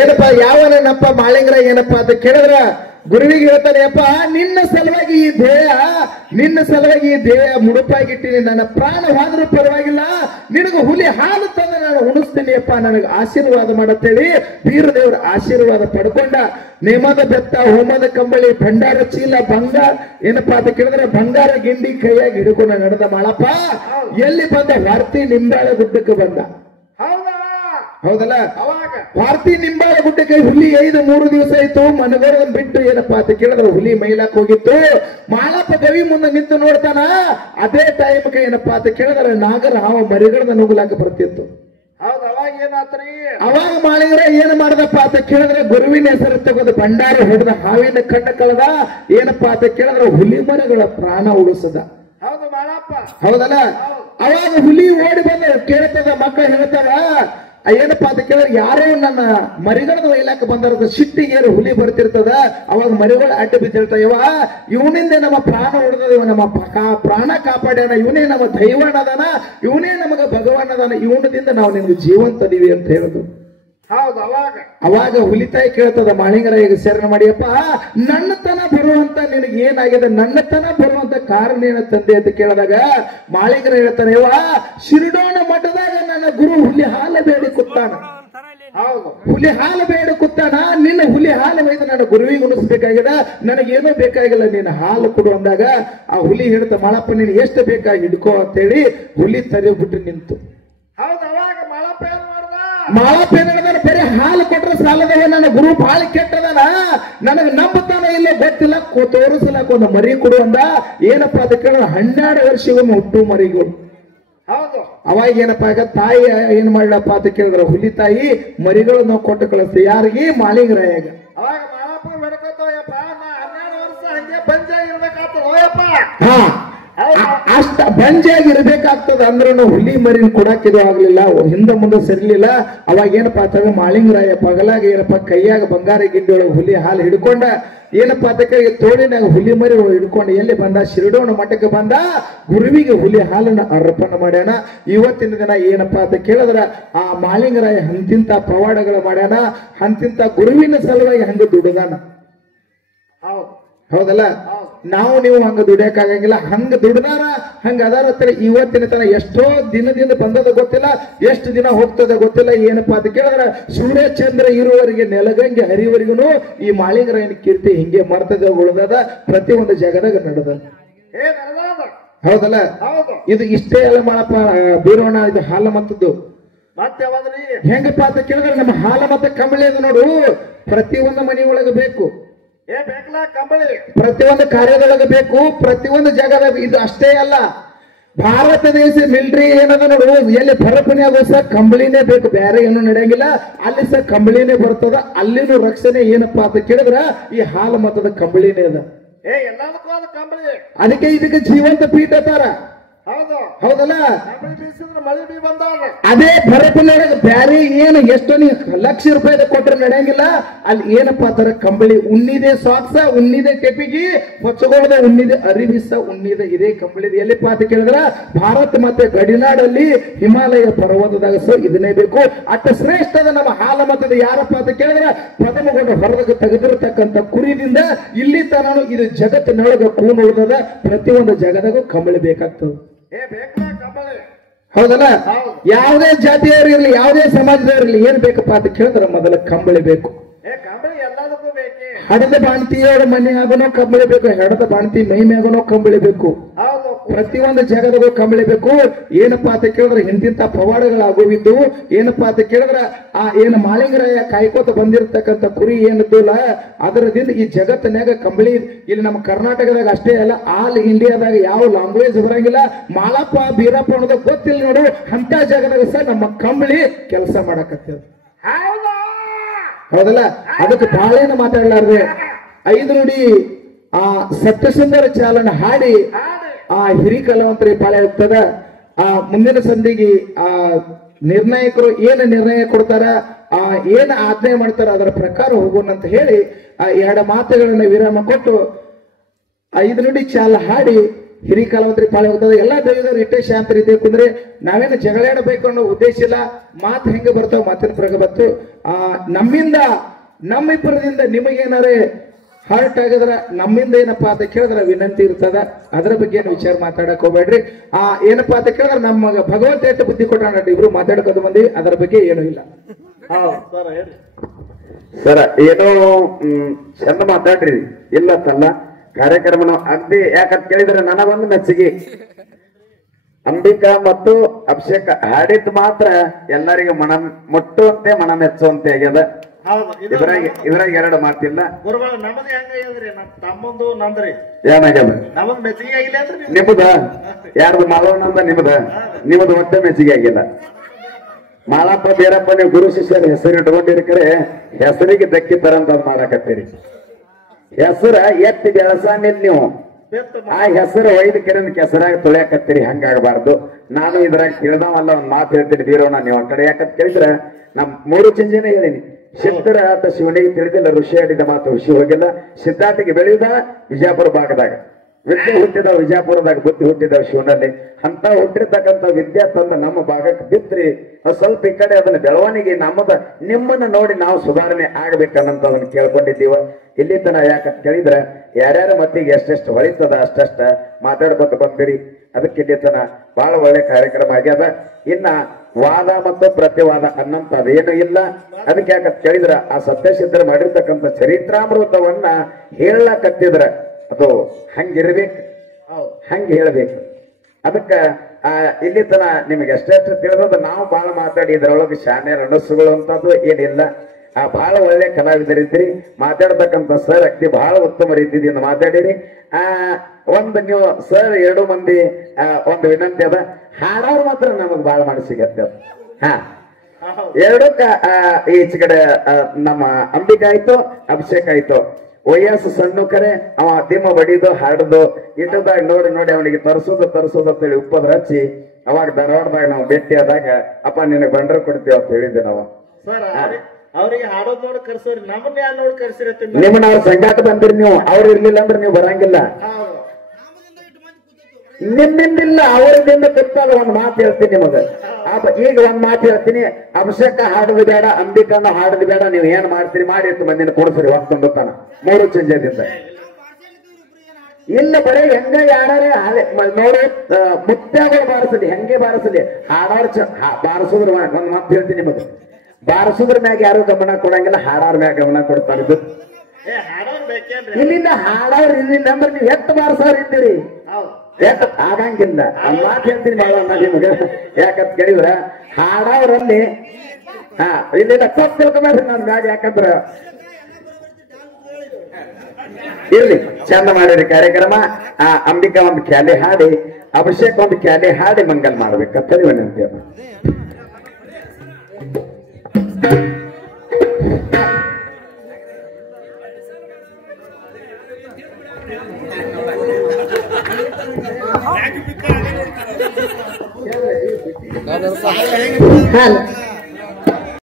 ಏನಪ್ಪಾ ಯಾವನಪ್ಪ ಮಾಳಿಂಗ್ರ ಏನಪ್ಪಾ ಅಂತ ಕೇಳಿದ್ರ ಗುರುವಿಗೆ ಹೇಳ್ತಾನೆ, ಅಪ್ಪ ನಿನ್ನ ಸಲುವಾಗಿ ಈ ದೇಹ ಮುಡುಪಾಗಿಟ್ಟಿನಿ, ನನ್ನ ಪ್ರಾಣ ಹೋದ್ರೂ ಪರವಾಗಿಲ್ಲ, ನಿನಗೆ ಹುಲಿ ಹಾಲು ತಂದು ನಾನು ಉಣಿಸ್ತೀನಿ ಅಪ್ಪ, ನನಗೆ ಆಶೀರ್ವಾದ ಮಾಡತ್ತೇಳಿ ಬೀರದೇವ್ರ ಆಶೀರ್ವಾದ ಪಡ್ಕೊಂಡ. ನೇಮದ ಬೆತ್ತ, ಹೋಮದ ಕಂಬಳಿ, ಭಂಡಾರ ಚೀಲ, ಬಂಗಾರ ಏನಪ್ಪಾ ಅಂತ ಕೇಳಿದ್ರೆ ಬಂಗಾರ ಗಿಂಡಿ ಕೈಯಾಗಿ ಹಿಡ್ಕೊಂಡು ನಡೆದ ಮಾಳಪ್ಪ ಎಲ್ಲಿ ಬಂದ? ವಾರ್ತಿ ನಿಂಬಾಳೆ ಗುಡ್ಡಕ್ಕೆ ಬಂದ. ಹೌದಲ್ಲ? ವಾರ್ತಿ ನಿಂಬಾಳ ಗುಡ್ಡಕ್ಕೆ ಹುಲಿ 3 ದಿವಸ ಆಯ್ತು. ಮನಗರನ್ನ ಬಿಟ್ಟು ಏನಪ್ಪಾ ಅಂತ ಕೇಳಿದ್ರೆ ಹುಲಿ ಮೈಲಾಕ್ ಹೋಗಿತ್ತು. ಮಾಳಪ್ಪ ಗವಿ ಮುಂದೆ ನಿಂತು ನೋಡ್ತಾನ. ಅದೇ ಟೈಮ್ಗೆ ಏನಪ್ಪಾ ಅಂತ ಕೇಳಿದ್ರೆ ನಾಗರ ಹಾವ ಮರಿಗಳನ್ನ ನುಗ್ಲಾಕ ಬರ್ತಿತ್ತು. ಅವಾಗ ಮಾಳಿಂಗ್ರ ಏನ್ ಮಾಡದಪ್ಪ ಅಂತ ಕೇಳಿದ್ರೆ ಗುರುವಿನ ಹೆಸರು ತಗೋದು ಭಂಡಾರ ಹೊಡೆದ ಹಾವಿನ ಕಣ್ಣ ಕಳೆದ. ಏನಪ್ಪಾ ಅಂತ ಕೇಳಿದ್ರೆ ಹುಲಿ ಮರಗಳ ಪ್ರಾಣ ಉಳಿಸದ. ಹೌದಲ್ಲ? ಅವಾಗ ಹುಲಿ ಓಡಿ ಬಂದ ಕೇಳ್ತದ, ಮಕ್ಕಳು ಹೇಳ್ತಾರ ಏನಪ್ಪಾ ಅಂತ ಕೇಳಿದ್ರೆ ಯಾರೋ ನನ್ನ ಮರಿಗಳನ್ನ ಒಯ್ಲಾಕ ಬಂದಾರ, ಸಿಟ್ಟಿಗೇರು ಹುಲಿ ಬರ್ತಿರ್ತದ. ಅವಾಗ ಮರಿಗಳು ಅಡ್ಡ ಬಿದ್ದಿರ್ತಾವ, ಇವನಿಂದ ನಮ್ಮ ಪ್ರಾಣ ಉಳಿದ, ನಮ್ಮ ಪ್ರಾಣ ಕಾಪಾಡ್ಯಾನ, ಇವನೇ ನಮ್ಮ ದೈವಾನ ಅದಾನ, ಇವನೇ ನಮಗ ಭಗವಾನ್ ಅದಾನ, ಇವನದಿಂದ ನಾವು ನಿಮ್ಗೆ ಜೀವಂತದೀವಿ ಅಂತ ಹೇಳುದು. ಅವಾಗ ಹುಲಿತಾಯಿ ಕೇಳ್ತದ ಮಾಳಿಂಗರಾಯಿಗೆ ಶರಣ ಮಾಡಿಯಪ್ಪ, ನನ್ನತನ ಬರುವಂತ ನಿನಗೆ ಏನಾಗಿದೆ, ನನ್ನತನ ಬರುವಂತ ಕಾರಣ ಏನ ತಂದೆ ಅಂತ ಕೇಳಿದಾಗ ಮಾಳಿಂಗರ ಹೇಳ್ತಾನೆ, ಶಿರಡೋಣ ಮಠದಾಗ ನನ್ನ ಗುರು ಹುಲಿ ಹಾಲು ಬೇಡಿ ಕೂತಾನ. ಹುಲಿ ಹಾಲು ಬೇಡಿ ಕೂತಾನ, ನಿನ್ನ ಹುಲಿ ಹಾಲು ಒಯ್ದು ನನ್ನ ಗುರುವಿಗೆ ಉಣಿಸ್ಬೇಕಾಗಿದೆ, ನನಗೇನೋ ಬೇಕಾಗಿಲ್ಲ, ನೀನು ಹಾಲು ಕೊಡು ಅಂದಾಗ ಆ ಹುಲಿ ಹೇಳ್ತ, ಮಾಳಪ್ಪ ನೀನು ಎಷ್ಟು ಬೇಕಾಗಿ ಹಿಡ್ಕೋ ಅಂತೇಳಿ ಹುಲಿ ತರಿ ಬಿಟ್ಟು ನಿಂತು. ಮಾಳಪ್ಪ ಏನಾಗ ಬರೀ ಹಾಲು ಕೊಟ್ರೆ ಸಾಲದವ, ನನ್ನ ಗುರು ಬಾಳ ಕೆಟ್ಟದನ, ನನಗೆ ನಂಬುತ್ತಾನ ಇಲ್ಲ ಗೊತ್ತಿಲ್ಲ, ತೋರಿಸಲಾಕ ಒಂದು ಮರಿ ಕೊಡು ಅಂದ. ಏನಪ್ಪಾ ಅಂತ ಕೇಳಿದ್ರೆ 12 ವರ್ಷಗೊಮ್ಮೆ ಹುಟ್ಟು ಮರಿಗಳು. ಅವಾಗ ಏನಪ್ಪಾ ಆಗ ತಾಯಿ ಏನ್ ಮಾಡ್ಲಪ್ಪ ಅಂತ ಕೇಳಿದ್ರ ಹುಲಿ ತಾಯಿ ಮರಿಗಳು ನಾವು ಕೊಟ್ಟು ಕಳಿಸ್ತೀವಿ. ಯಾರಿಗೆ? ಮಾಳಿಂಗರಾಯಾಗ. ಅಷ್ಟ ಬಂಜಾಗಿ ಇರ್ಬೇಕಾಗ್ತದ ಅಂದ್ರೂ ಹುಲಿ ಮರಿನ ಕೊಡಾಕಿದು ಆಗ್ಲಿಲ್ಲ, ಹಿಂದೆ ಮುಂದೆ ಸರಿಲಿಲ್ಲ. ಅವಾಗ ಏನಪ್ಪಾ ಅಂತ ಮಾಳಿಂಗರಾಯ ಪಗಲಾಗ ಏನಪ್ಪಾ ಕೈಯಾಗ ಬಂಗಾರ ಗಿಂಡಿಯೊಳಗೆ ಹುಲಿ ಹಾಲು ಹಿಡ್ಕೊಂಡ ಏನಪ್ಪಾ ಅಂತ ತೋಳಿನಾಗ ಹುಲಿ ಮರಿ ಹಿಡ್ಕೊಂಡು ಎಲ್ಲಿ ಬಂದ? ಶಿರಡೋಣ ಮಠಕ್ಕೆ ಬಂದ. ಗುರುವಿಗೆ ಹುಲಿ ಹಾಲನ್ನ ಅರ್ಪಣೆ ಮಾಡ್ಯಾನ. ಇವತ್ತಿನ ದಿನ ಏನಪ್ಪಾ ಅಂತ ಕೇಳಿದ್ರ ಆ ಮಾಳಿಂಗರಾಯ ಹಂತಿಂತ ಪವಾಡಗಳು ಮಾಡ್ಯಾನ, ಹಂತಿಂತ ಗುರುವಿನ ಸಲುವಾಗಿ ಹಂಗ ದುಡ್ದಾನ. ಹೌದಲ್ಲ? ನಾವು ನೀವು ಹಂಗ ದುಡಿಯಕ್ಕಾಗಂಗಿಲ್ಲ, ಹಂಗ ದುಡ್ದಾರ ಹಂಗ ಅದಾರ. ಇವತ್ತಿನ ತನ ಎಷ್ಟೋ ದಿನದಿಂದ ಬಂದದ ಗೊತ್ತಿಲ್ಲ, ಎಷ್ಟು ದಿನ ಹೋಗ್ತದ ಗೊತ್ತಿಲ್ಲ. ಏನಪ್ಪಾ ಅಂತ ಕೇಳಿದ್ರ ಸೂರ್ಯ ಚಂದ್ರ ಇರುವವರೆಗೆ ನೆಲಗಂಗೆ ಹರಿವರೆಗೂ ಈ ಮಾಳಿಂಗರಾಯನ ಕೀರ್ತಿ ಹಿಂಗೆ ಮರ್ತದ ಉಳ್ದದ, ಪ್ರತಿಯೊಂದು ಜಗದಾಗ ನಡೆದ. ಹೌದಲ್ಲ? ಇದು ಇಷ್ಟೇ ಅಲ್ಲ ಮಾಡಪ್ಪ ಬೀರೋಣ, ಇದು ಹಾಲ ಮತ್ತದ್ದು ಹೆಂಗಪ್ಪ ಅಂತ ಕೇಳಿದ್ರೆ ನಮ್ಮ ಹಾಲ ಮತ್ತ ಕಂಬಳಿ ಅದ ನೋಡು, ಪ್ರತಿಯೊಂದು ಮನೆ ಒಳಗೆ ಬೇಕು, ಪ್ರತಿಯೊಂದು ಕಾರ್ಯದೊಳಗೆ ಬೇಕು, ಪ್ರತಿಯೊಂದು ಜಾಗದಾಗ. ಇದು ಅಷ್ಟೇ ಅಲ್ಲ, ಭಾರತ ದೇಶ ಮಿಲಿಟರಿ ಏನದ ನೋಡು, ಎಲ್ಲಿ ಭರಪನಿಯಾಗ ಸಹ ಕಂಬಳಿನೇ ಬೇಕು, ಬೇರೆ ಏನು ನಡೆಯಂಗಿಲ್ಲ. ಅಲ್ಲಿ ಸಹ ಕಂಬಳಿನೇ ಬರ್ತದ. ಅಲ್ಲಿನೂ ರಕ್ಷಣೆ ಏನಪ್ಪಾ ಅಂತ ಕೇಳಿದ್ರ ಈ ಹಾಲು ಮತದ ಕಂಬಳಿನೇ ಅದ. ಅದಕ್ಕೆ ಇದಕ್ಕೆ ಜೀವಂತ ಪೀಠ ಅತ್ತಾರ. ಹೌದಲ್ಲ? ಅದೇ ಭರಪನೊಳಗೆ ಬ್ಯಾರೆ ಏನು ಎಷ್ಟು ಲಕ್ಷ ರೂಪಾಯಿ ಕೊಟ್ರೆ ನಡೆಯಂಗಿಲ್ಲ. ಅಲ್ಲಿ ಏನಪ್ಪಾ ಅಂತಾರ ಕಂಬಳಿ ಉಣ್ಣಿದೆ, ಸಾಕ್ಸ ಉಣ್ಣಿದೆ, ಕೆಪಿಗಿ ಹೊಚ್ಚಗೋಳದ ಉಣ್ಣಿದೆ, ಅರಿಬಿಸ ಉಣ್ಣಿದೆ, ಇದೇ ಕಂಬಳಿದೆ. ಎಲ್ಲಿಪ್ಪ ಅಂತ ಕೇಳಿದ್ರ ಭಾರತ ಮತ್ತೆ ಗಡಿನಾಡಲ್ಲಿ ಹಿಮಾಲಯ ಪರ್ವತದಾಗ ಸಹ ಇದನ್ನೇ ಬೇಕು. ಅಷ್ಟ ಶ್ರೇಷ್ಠದ ನಮ್ಮ ಹಾಲ ಮತದ ಯಾರಪ್ಪ ಅಂತ ಕೇಳಿದ್ರ ಪ್ರಥಮಗೊಂಡು ಹೊರದಾಗ ತೆಗೆದಿರತಕ್ಕಂಥ ಕುರಿದಿಂದ ಇಲ್ಲಿ ತನೂ ಇದು ಜಗತ್ತಿನೊಳಗ ಕೂನ್ ಉಳಿದದ. ಪ್ರತಿಯೊಂದು ಜಗದಾಗೂ ಕಂಬಳಿ ಬೇಕಾಗ್ತದೆ. ಹೌದಲ್ಲ? ಯಾವುದೇ ಜಾತಿಯವರು ಇರಲಿ, ಯಾವುದೇ ಸಮಾಜದವ್ರಿರ್ಲಿ, ಏನ್ ಬೇಕಪ್ಪ ಅಂತ ಕೇಳಿದ್ರೆ ಮೊದಲ ಕಂಬಳಿ ಬೇಕು. ಹಡದ ಬಾಣ್ತಿಯವರ ಮನೆ ಆಗೋನೋ ಕಂಬಳಿ ಬೇಕು, ಹೆಡದ ಬಾಣ್ತಿ ಮೈ ಮ್ಯಾಗನೋ ಕಂಬಳಿ ಬೇಕು. ಪ್ರತಿಯೊಂದು ಜಾಗದಾಗೂ ಕಂಬಳಿ ಬೇಕು. ಏನಪ್ಪಾ ಅಂತ ಕೇಳಿದ್ರೆ ಹಿಂದಿಂತ ಪವಾಡಗಳಾಗೋವಿದ್ದು. ಏನಪ್ಪಾ ಅಂತ ಕೇಳಿದ್ರ ಆ ಏನು ಮಾಳಿಂಗರಾಯ ಕಾಯ್ಕೋತ ಬಂದಿರತಕ್ಕಂಥ ಕುರಿ ಏನದಲ್ಲ ಅದರದಿಂದ ಈ ಜಗತ್ತಿನಾಗ ಕಂಬಳಿ. ಇಲ್ಲಿ ನಮ್ಮ ಕರ್ನಾಟಕದಾಗ ಅಷ್ಟೇ ಅಲ್ಲ, ಆಲ್ ಇಂಡಿಯಾದಾಗ ಯಾವ ಲ್ಯಾಂಗ್ವೇಜ್ ಬರಂಗಿಲ್ಲ. ಮಾಳಪ್ಪ ಬೀರಪ್ಪ ಅನ್ನೋದು ಗೊತ್ತಿಲ್ಲ ನೋಡು, ಅಂತ ಜಾಗದಾಗ ಸಹ ನಮ್ಮ ಕಂಬಳಿ ಕೆಲಸ ಮಾಡಕತ್ತದ. ಹೌದಲ್ಲ? ಅದಕ್ಕೆ ಬಾಳೇನು ಮಾತಾಡ್ಲಾರ್ದೆ 5 ನುಡಿ ಆ ಸತ್ಯಸುಂದರ ಚಾಲನ ಹಾಡಿ ಆ ಹಿರಿ ಕಲಾವಂತರಿ ಪಾಳೆ ಹೋಗ್ತದ. ಆ ಮುಂದಿನ ಸಂಧಿಗೆ ಆ ನಿರ್ಣಾಯಕರು ಏನು ನಿರ್ಣಯ ಕೊಡ್ತಾರ, ಆ ಏನು ಆಜ್ಞೆ ಮಾಡ್ತಾರ ಅದರ ಪ್ರಕಾರ ಹೋಗೋಣ ಅಂತ ಹೇಳಿ ಆ 2 ಮಾತುಗಳನ್ನ ವಿರಾಮ ಕೊಟ್ಟು 5 ನುಡಿ ಚಾಲ ಹಾಡಿ ಹಿರಿ ಕಲಾವಂತರಿ ಪಾಳೆ ಹೋಗ್ತದೆ ಎಲ್ಲಾ ದೈವದವ್ರು ಇಟ್ಟೆ ಶಾಂತ ರೀತಿ ಕುಂದ್ರೆ ನಾವೇನು ಜಗಳಾಡಬೇಕು ಅನ್ನೋ ಉದ್ದೇಶ ಇಲ್ಲ. ಮಾತು ಹೆಂಗೆ ಬರ್ತಾವ ಮಾತಿನ ಪ್ರಗ ಬತ್ತು. ನಮ್ಮಿಂದ ನಮ್ಮಿಬ್ಬರದಿಂದ ನಿಮಗೇನಾರೇ ಹರ್ಟ್ ಆಗಿದ್ರ ನಮ್ಮಿಂದ ಏನಪ್ಪಾ ಅಂತ ಕೇಳಿದ್ರೆ ವಿನಂತಿ ಇರ್ತದ. ಅದ್ರ ಬಗ್ಗೆ ಏನು ವಿಚಾರ ಮಾತಾಡಕ್ ಹೋಗ್ಬೇಡ್ರಿ. ಏನಪ್ಪಾ ಅಂತ ಕೇಳಿದ್ರೆ ನಮ್ಮ ಭಗವಂತ ಎಷ್ಟು ಬುದ್ಧಿ ಕೊಟ್ಟ ಇಬ್ರು ಮಾತಾಡ್ಕೊಂಡು ಬಂದಿವಿ. ಅದರ ಬಗ್ಗೆ ಏನೂ ಇಲ್ಲ. ಸರ್ ಏನೋ ಚಂದ ಮಾತಾಡ್ರಿ ಇಲ್ಲತ್ತಲ್ಲ ಕಾರ್ಯಕ್ರಮನ ಅಗ್ದಿ ಯಾಕಂತ ಕೇಳಿದ್ರೆ ನನಗೊಂದು ಮೆಚ್ಚುಗೆ. ಅಂಬಿಕಾ ಮತ್ತು ಅಭಿಷೇಕ ಹಾಡಿದ್ ಮಾತ್ರ ಎಲ್ಲರಿಗೂ ಮನ ಮುಟ್ಟುವಂತೆ ಮನ ಮೆಚ್ಚುವಂತೆ ಆಗ್ಯದ. ಇದ್ರಾಗ ಎರಡು ಮಾತಿಲ್ಲ. ಏನಾಗ್ಯದ ನಿಮ್ದ ಯಾರ್ದು ಮಾಲವನಂದ ನಿಮ್ದು ಒಟ್ಟೆ ಮೆಚ್ಚುಗೆ ಆಗಿಲ್ಲ. ಮಾಳಪ್ಪ ಬೇರಪ್ಪ ನೀವು ಗುರು ಶಿಷ್ಯರ ಹೆಸರು ಇಟ್ಕೊಂಡಿರ್ಕರೆ ಹೆಸರಿಗೆ ದಕ್ಕಿತಾರಂತ ಮಾಡಕತ್ತೀರಿ. ಹೆಸರ ಎತ್ತಿ ಬೆಳಸಾನಿಲ್ ನೀವು ಆ ಹೆಸರು ಒಯ್ದು ಕೆರೆನ ಕೆಸರಾಗ ತೊಳೆಯಕತ್ತೀರಿ. ಹಂಗಾಗಬಾರ್ದು. ನಾನು ಇದ್ರಾಗ ತಿಳಿದವಲ್ಲ ಒಂದ್ ಮಾತು ಹೇಳ್ತೀನಿ ಬೀರೋಣ ನೀವು ಆ ಕಡೆ. ಯಾಕಂತ ಕೇಳಿದ್ರ ನಮ್ 3 ಚಿಂಜಿನ ಹೇಳಿನಿ. ಸಿದ್ಧರ ಆತ ಶಿವನಿಗೆ ತಿಳಿದಿಲ್ಲ, ಋಷಿ ಆಡಿದ ಮಾತು ಋಷಿ ಹೋಗಿಲ್ಲ. ಸಿದ್ಧಾರ್ಥಿಗೆ ಬೆಳೆಯುದ ವಿಜಯಪುರ ಭಾಗದಾಗ, ವಿದ್ಯೆ ಹುಟ್ಟಿದ ವಿಜಯಪುರದಾಗ, ಬುದ್ಧಿ ಹುಟ್ಟಿದ ಶಿವನಲ್ಲಿ. ಅಂತ ಹುಟ್ಟಿರ್ತಕ್ಕಂಥ ವಿದ್ಯಾ ತಂದ ನಮ್ಮ ಭಾಗಕ್ಕೆ ಬಿತ್ರಿ ಸ್ವಲ್ಪ ಈ ಕಡೆ ಅದನ್ನ ಬೆಳವಣಿಗೆ ನಮ್ಮದ ನಿಮ್ಮನ್ನ ನೋಡಿ ನಾವು ಸುಧಾರಣೆ ಆಗ್ಬೇಕನ್ನಂತ ಅದನ್ನ ಕೇಳ್ಕೊಂಡಿದ್ದೀವ. ಇಲ್ಲಿ ತನ ಯಾಕಂತ ಕೇಳಿದ್ರೆ ಯಾರ್ಯಾರ ಮತ್ತಿಗೆ ಎಷ್ಟೆಷ್ಟು ಹೊಳಿತದ ಅಷ್ಟಷ್ಟ ಮಾತಾಡ್ಬೇಕು ಬಂದಿರಿ. ಅದಕ್ಕೆ ಇಲ್ಲಿ ತನ ಬಹಳ ಒಳ್ಳೆ ಕಾರ್ಯಕ್ರಮ ಆಗ್ಯದ. ಇನ್ನ ವಾದ ಮತ್ತು ಪ್ರತಿವಾದ ಅನ್ನಂತ ಅದೇನು ಇಲ್ಲ. ಅದಕ್ಕೆ ಯಾಕಂತ ಕೇಳಿದ್ರ ಆ ಸತ್ಯಸಿದ್ಧರು ಮಾಡಿರ್ತಕ್ಕಂಥ ಚರಿತ್ರಾಮೃತವನ್ನ ಹೇಳಕತ್ತಿದ್ರ ಅದು ಹಂಗಿರ್ಬೇಕು, ಹಂಗೆ ಹೇಳ್ಬೇಕು. ಅದಕ್ಕ ಇಲ್ಲಿ ತನ ನಿಮ್ಗೆ ಎಷ್ಟೆಷ್ಟು ತಿಳಿದ ನಾವು ಬಹಳ ಮಾತಾಡಿ ಇದ್ರೊಳಗೆ ಶಾನೆ ರಣಸ್ಸುಗಳು ಅಂತದ್ದು ಏನಿಲ್ಲ. ಬಹಳ ಒಳ್ಳೆ ಕಲಾವಿದರಿದ್ದೀರಿ. ಮಾತಾಡ್ತಕ್ಕಂಥ ಸರ್ ಅಗ್ದಿ ಬಹಳ ಉತ್ತಮ ರೀತಿಯಿಂದ ಮಾತಾಡಿರಿ. ಒಂದು ನೀವು ಸರ್ 2 ಮಂದಿ ಒಂದು ವಿನಂತಿ ಅದ, ಹಾಡೋರು ಮಾತ್ರ ನಮಗ್ ಬಹಳ ಮನಸ್ಸಿಗತ್ತೆ. ಎರಡಕ್ಕ ಈಚ ಕಡೆ ನಮ್ಮ ಅಂಬಿಕಾ ಆಯ್ತು, ಅಭಿಷೇಕ ಆಯ್ತು. ವಯಸ್ಸು ಸಣ್ಣ ಕರೆ ಅವ ದಿಮ್ಮ ಬಡಿದು ಹಾಡುದು ಇಟ್ಟದಾಗ ನೋಡಿ ನೋಡಿ ಅವನಿಗೆ ತರಿಸೋದು ಅಂತೇಳಿ ಉಪ್ಪದ ಹಚ್ಚಿ ಅವಾಗ ಧಾರವಾಡದಾಗ ನಾವು ಭೇಟಿ ಆದಾಗ ಅಪ್ಪ ನಿನಗೆ ಬಂಡ್ರ ಕೊಡ್ತೀವಿ ಅಂತ ಹೇಳಿದ್ದೆ ನಾವು. ಅವ್ರಿಗೆ ಹಾಡೋದ್ ನೋಡಿ ಕರ್ಸೋರಿ, ನಮ್ಮನ್ನ ಯಾರು ನೋಡಿ ಕರ್ಸಿರತ್ತೆ. ನಿಮ್ಮನ್ನ ಅವ್ರ ಸಂಗಾಟ ಬಂದಿರಿ ನೀವು, ಅವ್ರು ಇರ್ಲಿಲ್ಲ ಅಂದ್ರೆ ನೀವು ಬರಂಗಿಲ್ಲ. ನಿಮ್ಮಿಂದಿಲ್ಲ ಅವರಿಂದ ಗೊತ್ತಾಗ ಒಂದ್ ಮಾತು ಹೇಳ್ತೀನಿ ನಿಮಗ. ಈಗ ಒಂದ್ ಮಾತು ಹೇಳ್ತೀನಿ, ಅಭಿಷೇಕ ಹಾಡುದು ಬೇಡ, ಅಂಬಿಕಾನ ಹಾಡುದು ಬೇಡ. ನೀವು ಏನ್ ಮಾಡ್ತೀರಿ ಮಾಡಿ ಇತ್ತು ಮಂದಿನ ಕೊಡ್ಸಿರಿ ಹೊತ್ತೊಂದು ತನ 3 ಚಂಜದಿಂದ. ಇಲ್ಲ ಬರೀ ಹೆಂಗ ಯಾರೇ ನೋಡಿ ಮುತ್ಯಾಗಳು ಬಾರಿಸಲಿ, ಹೆಂಗೆ ಬಾರಿಸಲಿ, ಹಾಡಾರ್ ಬಾರಿಸೋದ್ರ ಒಂದ್ ಮಾತು ಹೇಳ್ತೀನಿ ನಿಮಗ. ಬಾರಿಸೋದ್ರ ಮ್ಯಾಗ ಯಾರು ಗಮನ ಕೊಡಂಗಿಲ್ಲ, ಹಾಡಾರ್ ಮ್ಯಾಗ ಗಮನ ಕೊಡ್ತಾರೆ. ಇಲ್ಲಿಂದ ಹಾಡೋರ್ ಇಲ್ಲಿಂದ ಅಂದ್ರೆ ನೀವು ಎಷ್ಟು ಬಾರಿಸೋರ್ ಇದ್ದೀರಿ ಆಗಂಗಿಲ್ಲ. ಮಾತು ಹೇಳ್ತೀನಿ ಬಾಳ ನಿಮ್ಗ. ಯಾಕಂತ ಕೇಳಿದ್ರ ಹಾಡೋರಲ್ಲಿ ಇಲ್ಲಿಂದ ತಪ್ಪು ತಿಳ್ಕೊಂಡ್ರಿ ನನ್ ಮ್ಯಾಗ. ಯಾಕಂದ್ರ ಇರ್ಲಿ ಚಂದ ಮಾಡಿರಿ ಕಾರ್ಯಕ್ರಮ. ಅಂಬಿಕಾ ಒಂದು ಕ್ಯಾಲೆ ಹಾಡಿ, ಅಭಿಷೇಕ್ ಒಂದು ಕ್ಯಾಲೆ ಹಾಡಿ ಮಂಗಲ್ ಮಾಡ್ಬೇಕಂತ ವಿನಂತಿ. Halo.